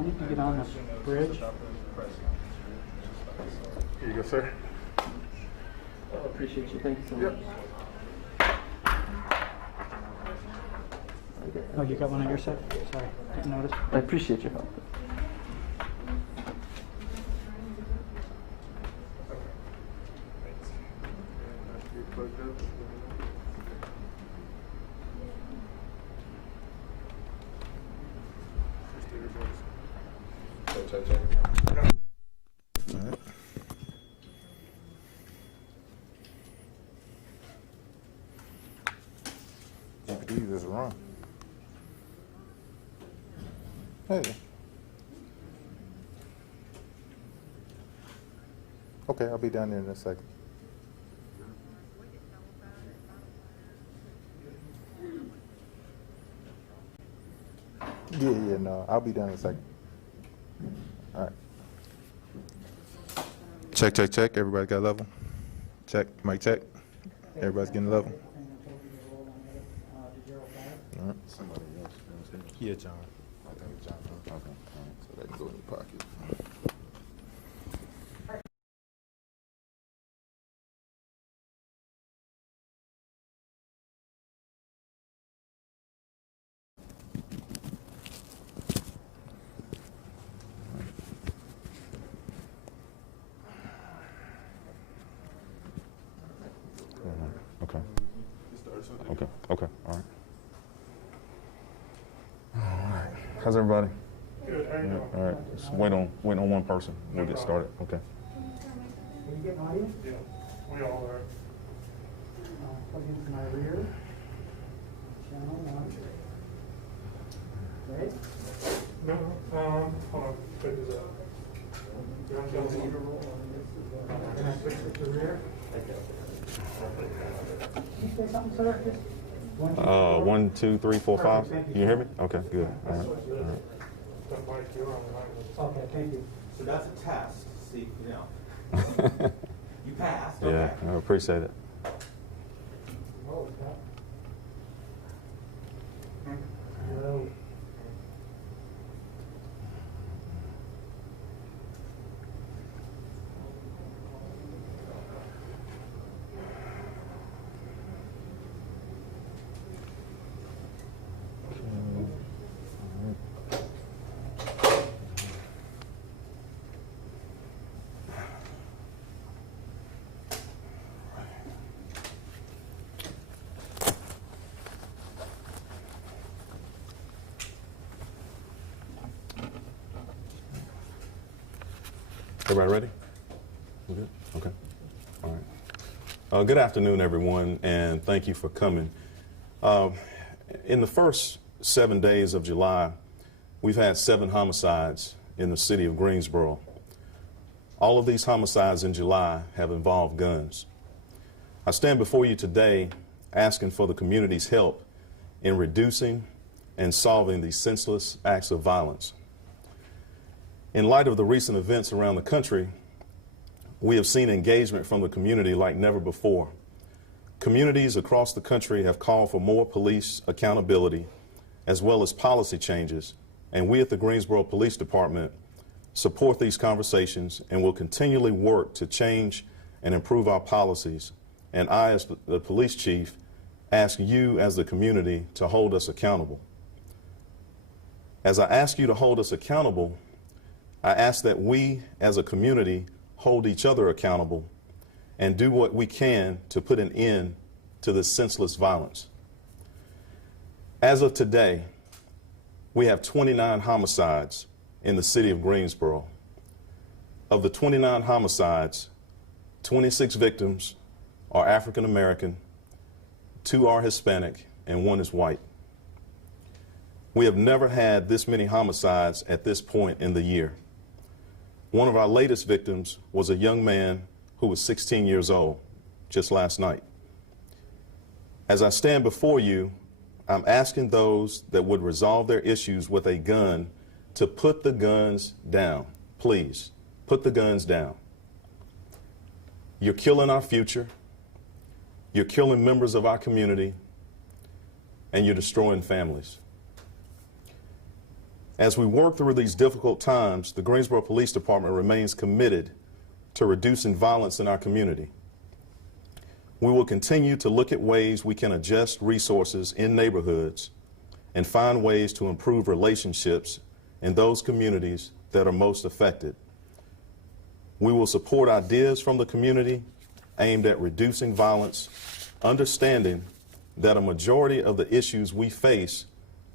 Why don't you get on the bridge? Here you go, sir. Oh, appreciate you. Thank you so much. Oh, you got one on your side? Sorry, didn't notice. I appreciate your help. DVD just run. Hey. Okay, I'll be down there in a second. Yeah, no, I'll be down in a second. All right. Check, check, check. Everybody got level? Check, mic check. Everybody's getting level? All right. Somebody else. Yeah, John. I think John. Okay. All right. So that can go in your pocket. Okay. Okay. Okay. All right. All right. How's everybody? Good. How you doing? All right. Just wait on one person. We'll get started. Okay. Can you get an audience? Yeah, we all are. Plug into my rear. Channel 1. Right? No, hold on. Put this up. You want to tell me? Can I switch it to the rear? Can you say something, sir? Just 1, 2, 3, 4, 5. You hear me? Okay. Good. All right. All right. Don't bite you on the line. Okay, thank you. So that's a test. See, you know. You passed. Okay. Yeah, I appreciate it. What was that? Hello. Everybody ready? We good? Okay. All right. Good afternoon, everyone, and thank you for coming. In the first 7 days of July, we've had 7 homicides in the city of Greensboro. All of these homicides in July have involved guns. I stand before you today asking for the community's help in reducing and solving these senseless acts of violence. In light of the recent events around the country, we have seen engagement from the community like never before. Communities across the country have called for more police accountability as well as policy changes, and we at the Greensboro Police Department support these conversations and will continually work to change and improve our policies. And I, as the police chief, ask you as the community to hold us accountable. As I ask you to hold us accountable, I ask that we as a community hold each other accountable and do what we can to put an end to this senseless violence. As of today, we have 29 homicides in the city of Greensboro. Of the 29 homicides, 26 victims are African American, 2 are Hispanic, and 1 is white. We have never had this many homicides at this point in the year. One of our latest victims was a young man who was 16 years old just last night. As I stand before you, I'm asking those that would resolve their issues with a gun to put the guns down. Please, put the guns down. You're killing our future. You're killing members of our community. And you're destroying families. As we work through these difficult times, the Greensboro Police Department remains committed to reducing violence in our community. We will continue to look at ways we can adjust resources in neighborhoods and find ways to improve relationships in those communities that are most affected. We will support ideas from the community aimed at reducing violence, understanding that a majority of the issues we face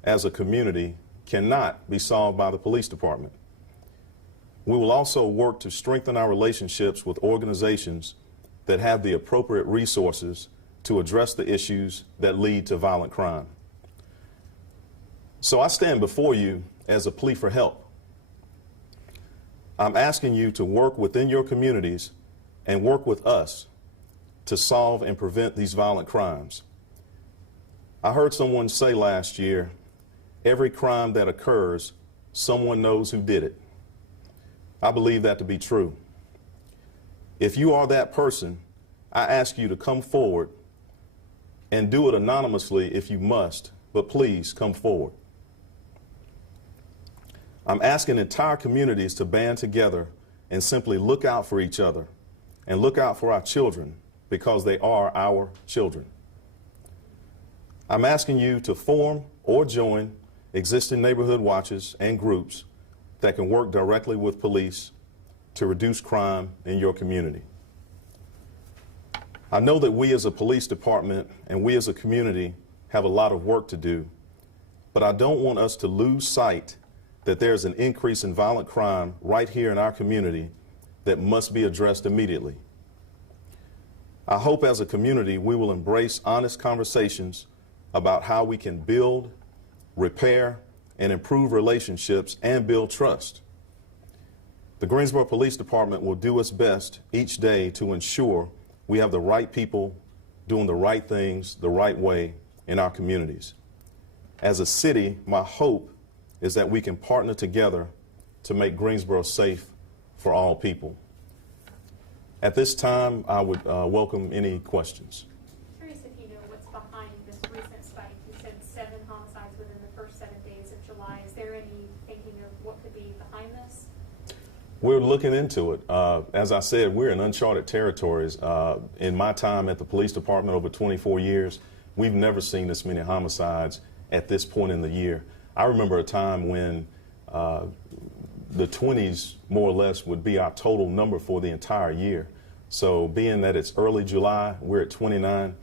as a community cannot be solved by the police department. We will also work to strengthen our relationships with organizations that have the appropriate resources to address the issues that lead to violent crime. So I stand before you as a plea for help. I'm asking you to work within your communities and work with us to solve and prevent these violent crimes. I heard someone say last year, every crime that occurs, someone knows who did it. I believe that to be true. If you are that person, I ask you to come forward and do it anonymously if you must, but please come forward. I'm asking entire communities to band together and simply look out for each other and look out for our children because they are our children. I'm asking you to form or join existing neighborhood watches and groups that can work directly with police to reduce crime in your community. I know that we as a police department and we as a community have a lot of work to do, but I don't want us to lose sight that there's an increase in violent crime right here in our community that must be addressed immediately. I hope as a community we will embrace honest conversations about how we can build, repair, and improve relationships and build trust. The Greensboro Police Department will do its best each day to ensure we have the right people doing the right things the right way in our communities. As a city, my hope is that we can partner together to make Greensboro safe for all people. At this time, I would welcome any questions. Curious if you know what's behind this recent spike. You said 7 homicides within the first 7 days of July. Is there any thinking of what could be behind this? We're looking into it. As I said, we're in uncharted territories. In my time at the police department over 24 years, we've never seen this many homicides at this point in the year. I remember a time when the 20s, more or less, would be our total number for the entire year. So being that it's early July, we're at 29,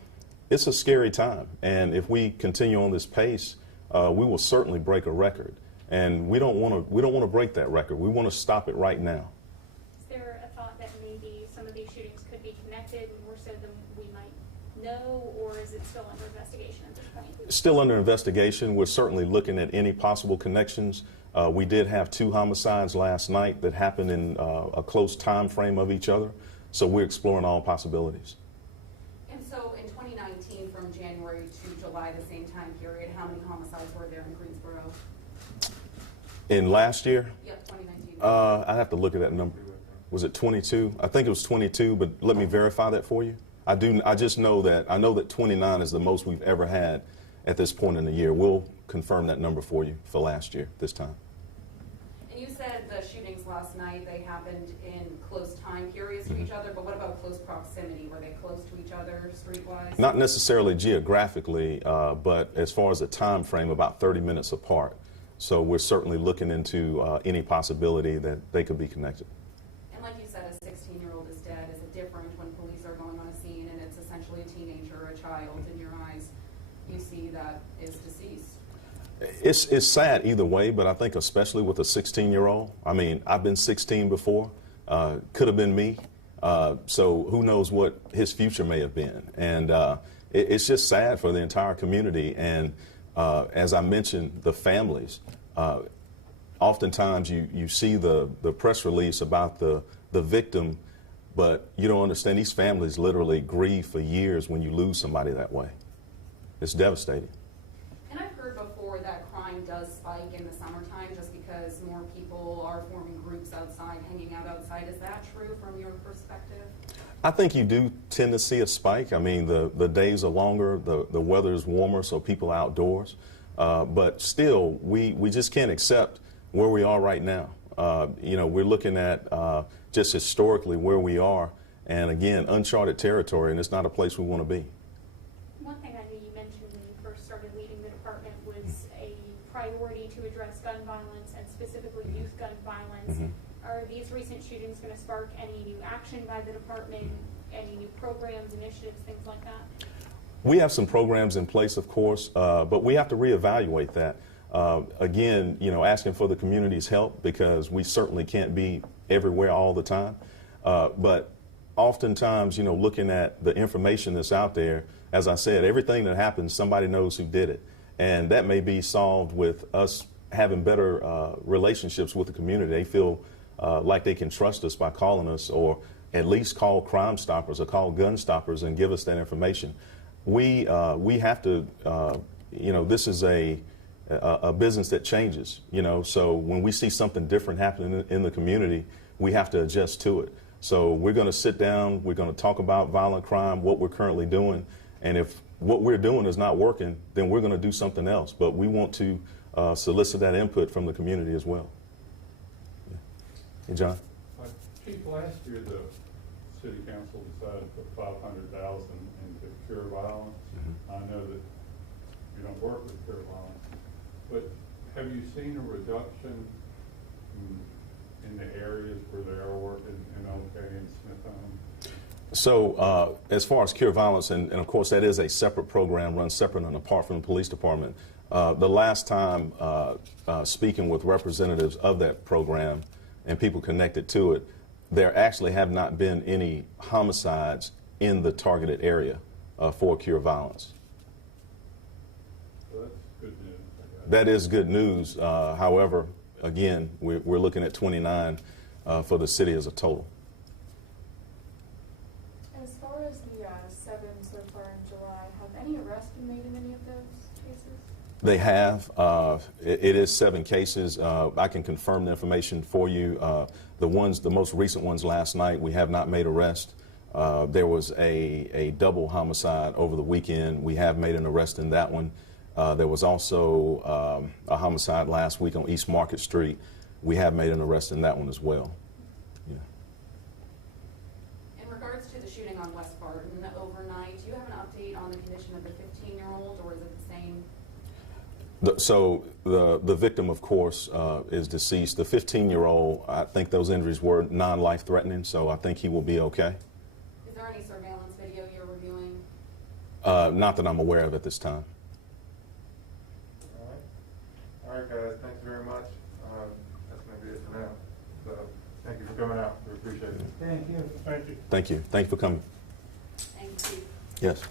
it's a scary time. And if we continue on this pace, we will certainly break a record. And we don't want to break that record. We want to stop it right now. Is there a thought that maybe some of these shootings could be connected more so than we might know, or is it still under investigation at this point? Still under investigation. We're certainly looking at any possible connections. We did have 2 homicides last night that happened in a close time frame of each other. So we're exploring all possibilities. And so in 2019, from January to July, the same time period, how many homicides were there in Greensboro? In last year? Yep, 2019. I'd have to look at that number. Was it 22? I think it was 22, but let me verify that for you. I just know that 29 is the most we've ever had at this point in the year. We'll confirm that number for you for last year, this time. And you said the shootings last night, they happened in close time periods to each other, but what about close proximity? Were they close to each other streetwise? Not necessarily geographically, but as far as the time frame, about 30 minutes apart. So we're certainly looking into any possibility that they could be connected. And like you said, a 16-year-old is dead. Is it different when police are going on a scene and it's essentially a teenager or a child in your eyes? You see that is deceased. It's sad either way, but I think especially with a 16-year-old. I mean, I've been 16 before. Could have been me. So who knows what his future may have been. And it's just sad for the entire community. And as I mentioned, the families. Oftentimes you see the press release about the victim, but you don't understand these families literally grieve for years when you lose somebody that way. It's devastating. And I've heard before that crime does spike in the summertime just because more people are forming groups outside, hanging out outside. Is that true from your perspective? I think you do tend to see a spike. I mean, the days are longer, the weather is warmer, so people are outdoors. But still, we just can't accept where we are right now. You know, we're looking at just historically where we are, and again, uncharted territory, and it's not a place we want to be. One thing I know you mentioned when you first started leading the department was a priority to address gun violence and specifically youth gun violence. Are these recent shootings going to spark any new action by the department, any new programs, initiatives, things like that? We have some programs in place, of course, but we have to reevaluate that. Again, you know, asking for the community's help, because we certainly can't be everywhere all the time. But oftentimes, you know, looking at the information that's out there, as I said, everything that happens, somebody knows who did it. And that may be solved with us having better relationships with the community. They feel like they can trust us by calling us, or at least call Crime Stoppers or call Gun Stoppers and give us that information. We have to, you know, this is a business that changes, you know, so when we see something different happening in the community, we have to adjust to it. So we're going to sit down, we're going to talk about violent crime, what we're currently doing, and if what we're doing is not working, then we're going to do something else. But we want to solicit that input from the community as well. Yeah. Hey, John? Chief, last year the City Council decided to put $500,000 into cure violence. I know that you don't work with cure violence, but have you seen a reduction in the areas where they are working in MLK and Smith Home? So as far as cure violence, and of course that is a separate program run separate and apart from the police department. The last time speaking with representatives of that program and people connected to it, there actually have not been any homicides in the targeted area for cure violence. So that's good news. That is good news. However, again, we're looking at 29 for the city as a total. As far as the 7 so far in July, have any arrests been made in any of those cases? They have. It is 7 cases. I can confirm the information for you. The most recent ones last night, we have not made arrest. There was a double homicide over the weekend. We have made an arrest in that one. There was also a homicide last week on East Market Street. We have made an arrest in that one as well. Yeah. In regards to the shooting on West Barton overnight, do you have an update on the condition of the 15-year-old, or is it the same? So the victim, of course, is deceased. The 15-year-old, I think those injuries were non-life threatening, so I think he will be okay. Is there any surveillance video you're reviewing? Not that I'm aware of at this time. All right, guys, thank you very much. That's going to be it for now. So, thank you for coming out. We appreciate it. Thank you. Thank you. Thank you. Thank you for coming. Thank you. Yes.